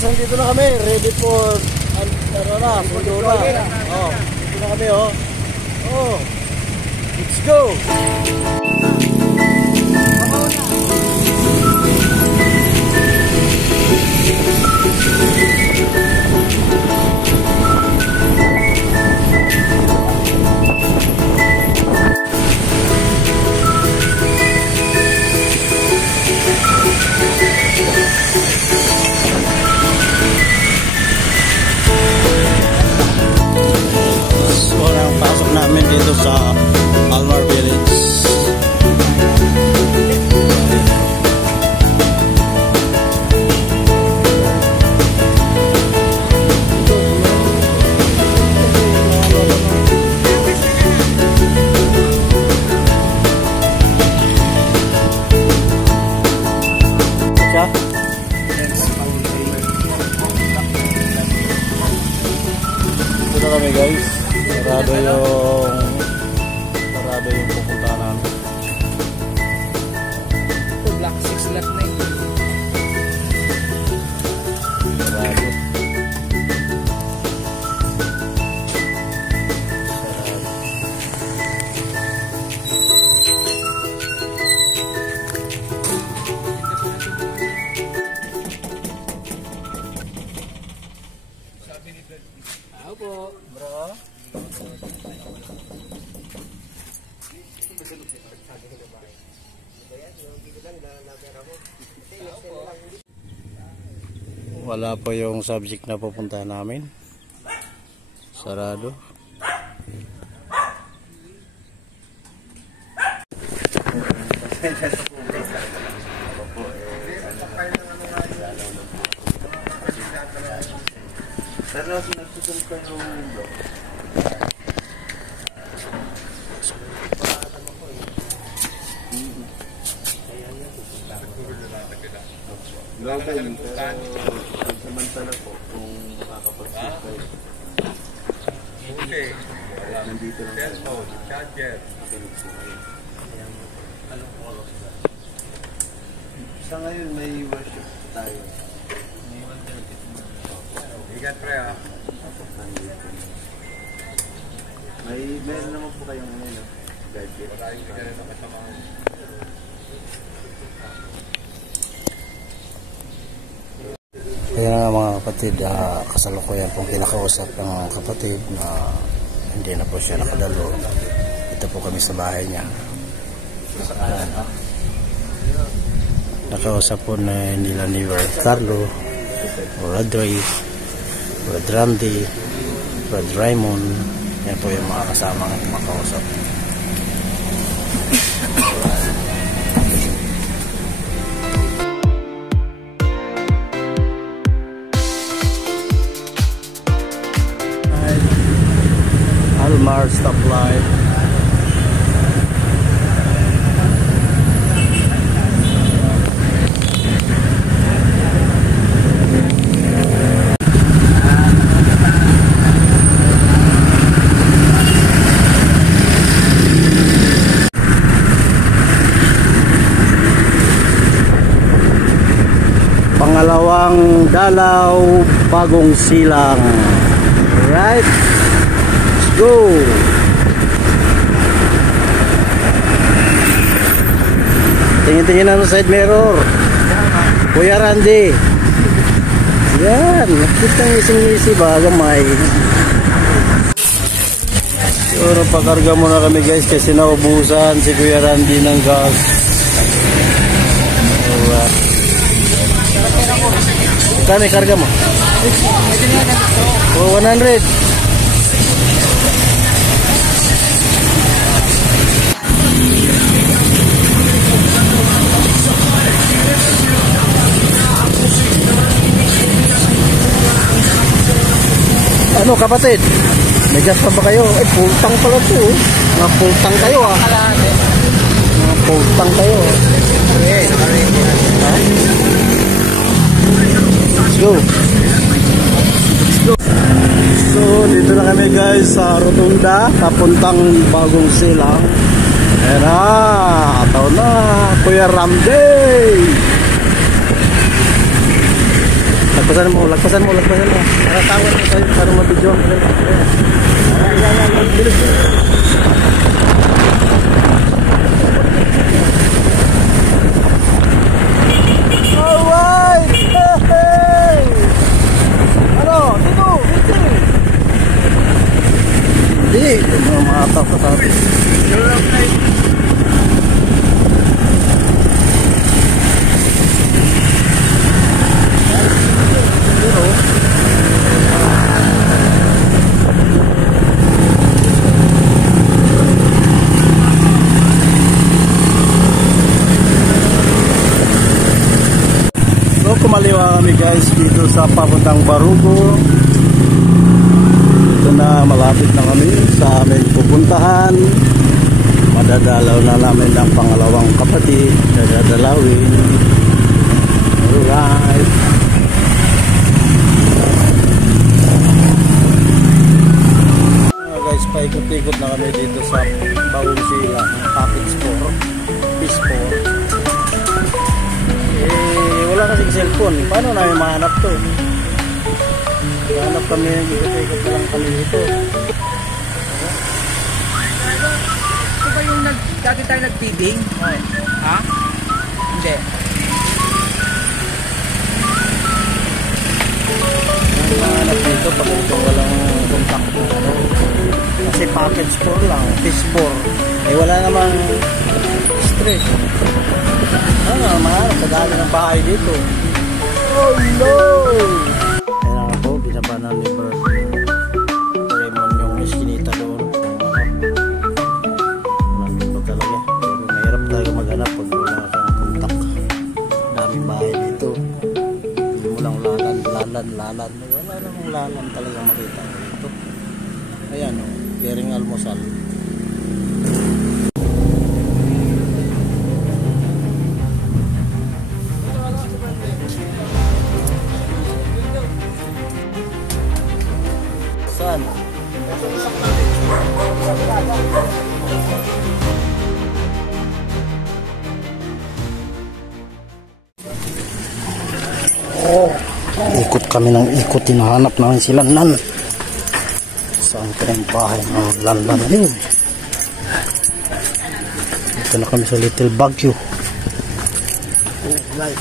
guys, andito na kami. Ready for pundo na. Oh, dito na kami oh. Oh. Let's go. Namin dito sa Almar Village. Dito na kami guys. Sarado yung pupunta namin. Ito, Block 6 lot na ito. Sarado. Ako po, bro. Wala pa yung subject na pupunta namin. Sarado. Pero nagsusunod ko yung window. Local yun, pero samantala po kung makakapag-save kayo. Okay. Nandito lang kayo. Cellphone, charger. Makinig po kayo. Sa ngayon may worship tayo. Ingat pre ha. Meron naman po kayong gadget. Wala yung bigyan na kasama. Kaya nga mga kapatid, kasalukuyan pong kinakausap ng kapatid na hindi na po siya nakadalo. Ito po kami sa bahay niya. Nakausap po na nila ni Carlo, Brad Ray, Brad Randy, Brad Raymond. Yan po yung mga kasamang makausap. Almar stoplight. Pangalawang dalaw, bagong silang. Right? Go! Tingin-tingin na sa side mirror. Kuya Randy. Yan. Nakita ng ising-isi ba? Gamay. Siguro pakarga muna kami guys kasi naubusan si Kuya Randy ng gas. Kami karga mo? 100. Ano kapatid? May gas pa ba kayo? Ay, full tank pala ito. Mga full tank kayo ah. Mga full tank kayo. Ha? Let's go. Let's go. So, dito na kami guys sa Rotunda. Papuntang Bagong Silang. Ayan na. Ataw na. Kuya Randy. Lagpasan mo. Para tawad mo tayo, para mabidyo. Bilis. Alright! Hey! Ano? Dito! Hindi! Mataw ka sa atin. Kumaliwa kami guys dito sa papuntang Barugo. Ito na, malapit na kami sa aming pupuntahan. Madadalaw na namin ang pangalawang kapatid. Dadalawin. Alright. Guys, paikot-ikot na kami dito sa Bagong Silang Package Store, P4. Wala kasing cellphone. Paano namin mahanap to? Mahanap kami, ikot-ikot lang kami dito. Ito ba yung dati tayo nag-feeding? Ha? Hindi. Mahanap dito pag ito walang contact mo. Kasi package store lang, P4. Eh wala namang stress. Mahanap, kadali ng bahay dito. Oh no! Kaya ako, binaba na ni Bert Raymond yung eskinita doon. Nandito talaga. Pero mahirap talaga maghanap pag wala kang kontak. Daming bahay dito. Hindi mo lang lalan. Wala namang lalan talaga makita dito. Ayan o, Gering Almusal. Saan? Ikot kami ng ikot, hinahanap namin si Lanlan. Saan kayang bahay ng Lanlan yun? Dito na kami sa Little Baguio. Alright.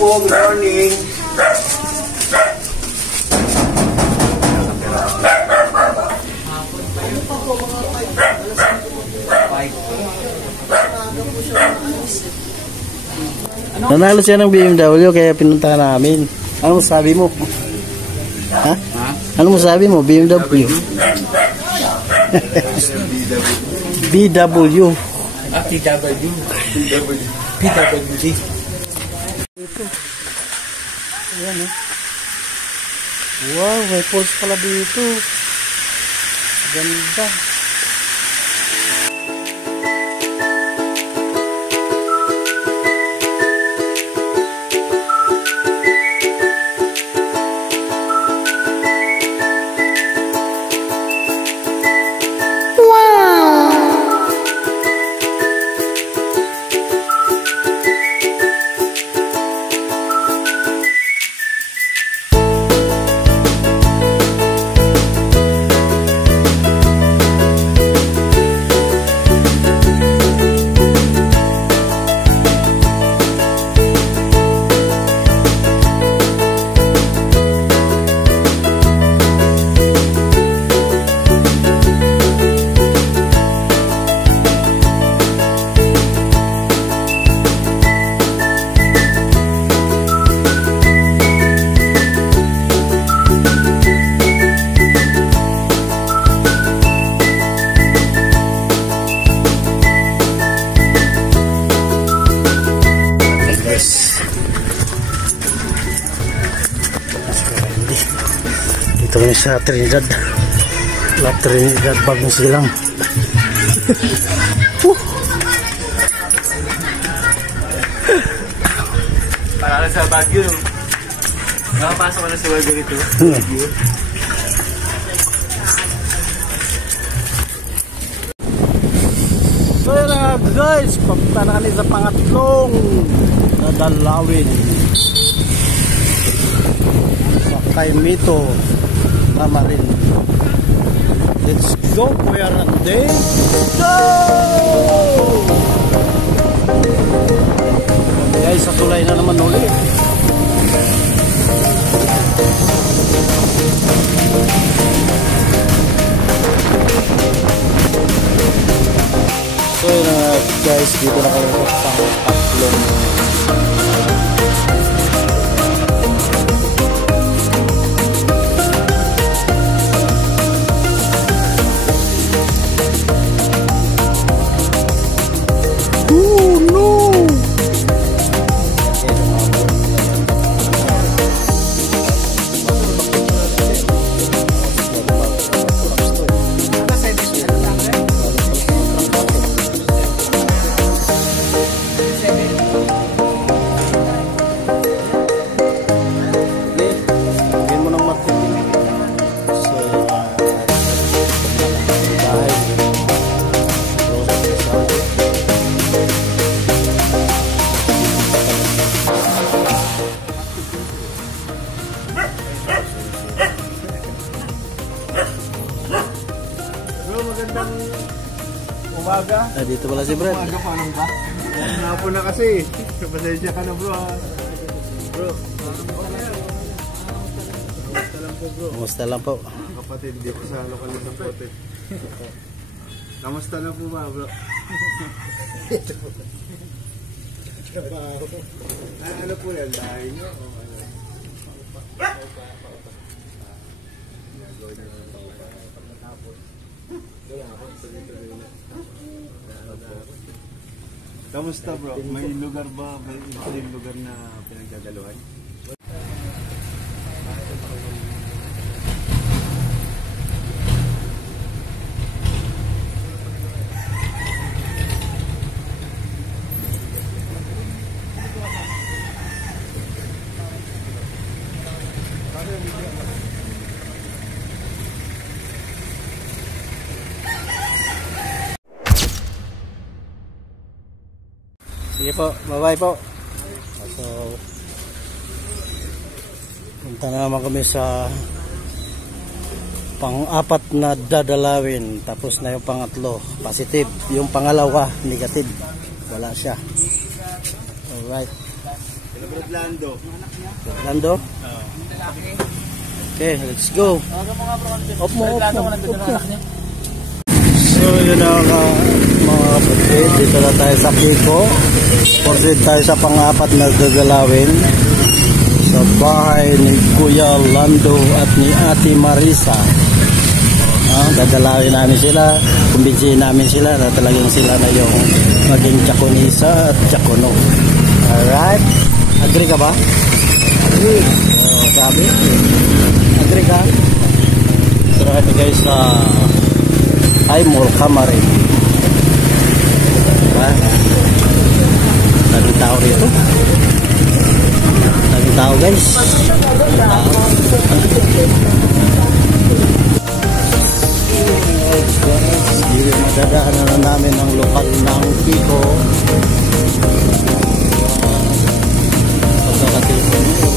Good morning. Nanalo siya ng BMW kaya pinunta namin. Ano sabi mo? Ha? Ano sabi mo? BMW? BW. Ah, PW. PWG. Ito. Ayan eh. Wow, may pulse pala dito. Ganda. kami sa Trinidad. La Trinidad Bagong Silang. Para sa Baguio. Nakapasok ka na sa Baguio ito. Baguio. So yun na guys, papunta na kami sa pangatlong dadalawin sa Kaimito Ramarin. Let's go Kuya Randy. Go! Guys, sa tulay na naman ulit. So yun na guys, dito na kami sa pangatlong umaga. dito pala si Brad. Umaga pa lang ba? Hapon na kasi. Pasensya ka na bro. Bro. Kumusta lang po? Kapatid, di ko sa lokal ng pote. Kamusta na po ba bro? Ano po yan? Dahil nyo? Kamusta bro? May lugar ba? May lugar na pinagdadaluhan? Sige po, bye-bye po. So, punta na naman kami sa pang-apat na dadalawin. Tapos na yung pangatlo, positive. Yung pangalawa, negative. Wala siya. Alright. Lando. Lando? Okay, let's go. Op mo. So yun na mga kapatid, dito na tayo sa Kiko. Proceed tayo sa pang-apat na gagalawin sa bahay ni Kuya Lando at ni Ate Marisa. Dadalawin namin sila, kumbinsihin namin sila na talagang sila na yung maging Tsakonisa at Tsakono. Alright, agree ka ba? Agree. Sabi, agree ka? Tara kami guys sa Aimol Kamarin. Diba? Daming tao rito. Daming tao guys. Dito madadaanan na namin ang lokal ng Kiko. Pagkakatipon nyo.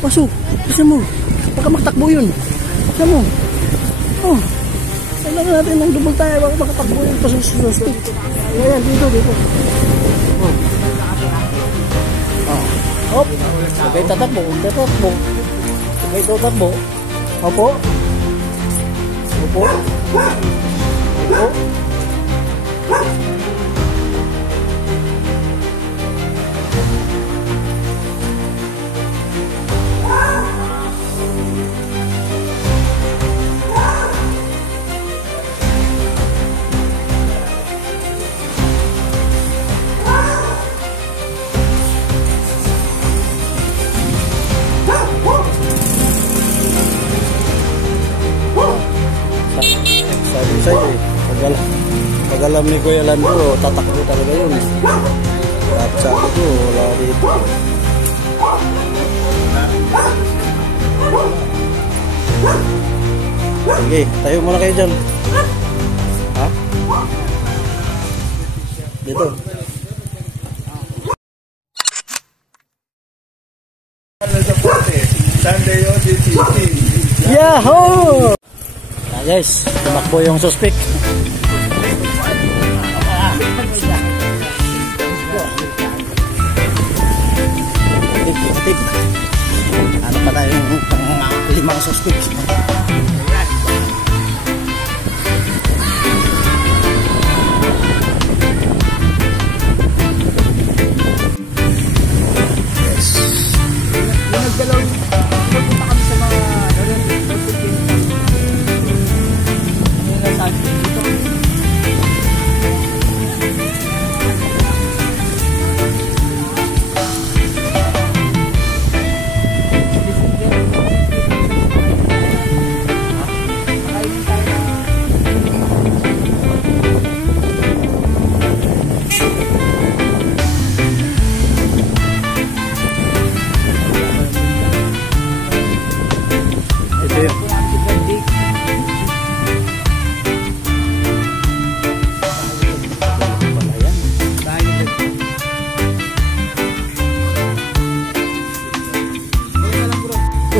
Pasok. Bisa mo. Baka magtakbo yun. Bisa mo. Oh. Kailangan natin ng double tayo. Baka makatakbo yun. Pasok. Ayan, dito. Oh. Hop. Sabay tatakbo. Sabay tatakbo. Opo. Pag alam ni Kuya Lando, tatakbo talaga yun. At sabi ko, wala dito. Sige, tayo muna kayo dyan. Ha? Dito. Sunday ODT. Yahoo! Guys, tumakbo yung suspect. Tip. Ano pa tayong limang suspect?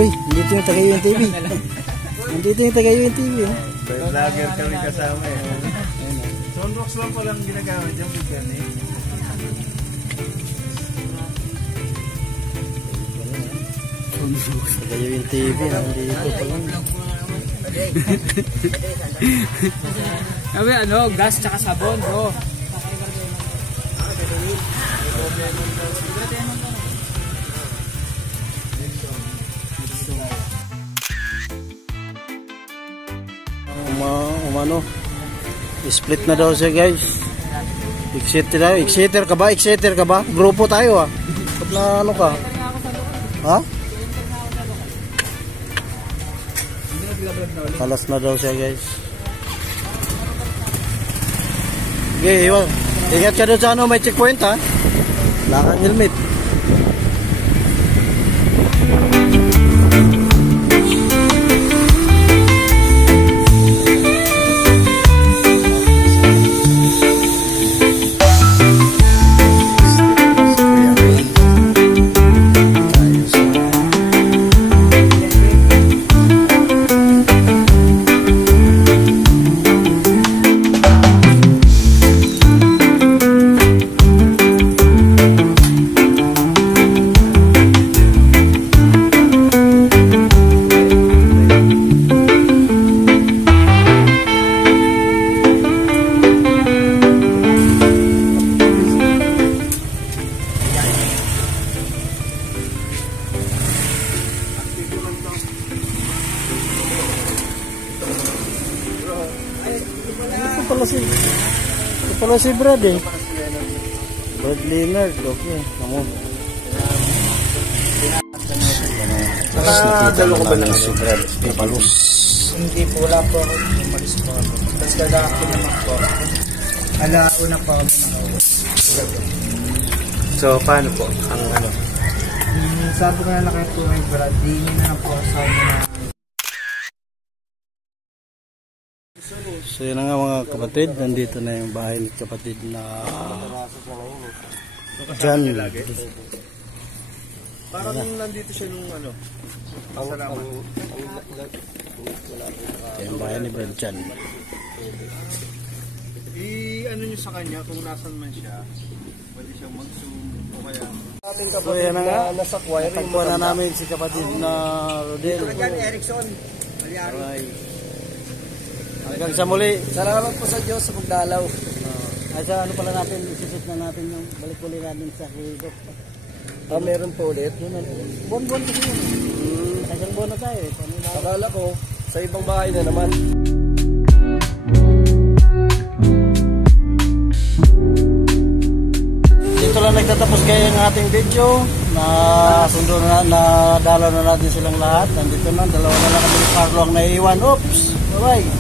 Uy, dito yung tagay TV. Nandito yung tagay TV. Vlogger kami kasama eh. Soundbox lang po lang ginagamit yung bigyan eh. Tagay yung TV. Nandito pa lang. Sabi ano, gas tsaka sabon bro. Umano. Split na daw siya guys. Exciter ka ba? Exciter ka ba? Grupo tayo ah. Ba't na ano ka? Ha? Kalas na daw siya guys. Okay, iwan. Ingat ka doon sa ano, may checkpoint ha. Wala kang helmet. Ito pala si Brad eh. Brad Leonard, okay. Kamu. Nakadalo ko ba ng si Brad? Napalus. Hindi po, wala po ako. Umalis po ako. Tapos kagaki naman po. Alauna po ako ng So, paano po? Ang ano? sabi ko na nakaya po may Brad, di na po sa mga. So yun na nga mga kapatid, nandito na yung bahay ni kapatid na John. Parang nandito siya nung ano? Pasalamat. Yung bahay ni Brad John. I-ano nyo sa kanya kung nasan man siya. Pwede siyang mag-zoom o kaya. So yan na nga, natagpuan na namin si kapatid na Rodel. Erickson. Alright. Hanggang sa muli. Salamat po sa Diyos sa pagdalaw. Ay sa ano pala natin, isisit na natin yung balik-uli natin sa Kuwidok. Meron po ulit. Buwan-buwan kasi yun. Isang buwan na tayo eh. Akala ko, sa ibang bahay na naman. Dito lang nagtatapos kayo ang ating video. Sundo na, nadala na natin silang lahat. Nandito na, dalawa na lang kami ni Carlo ang naiiwan. Oops! Bye-bye!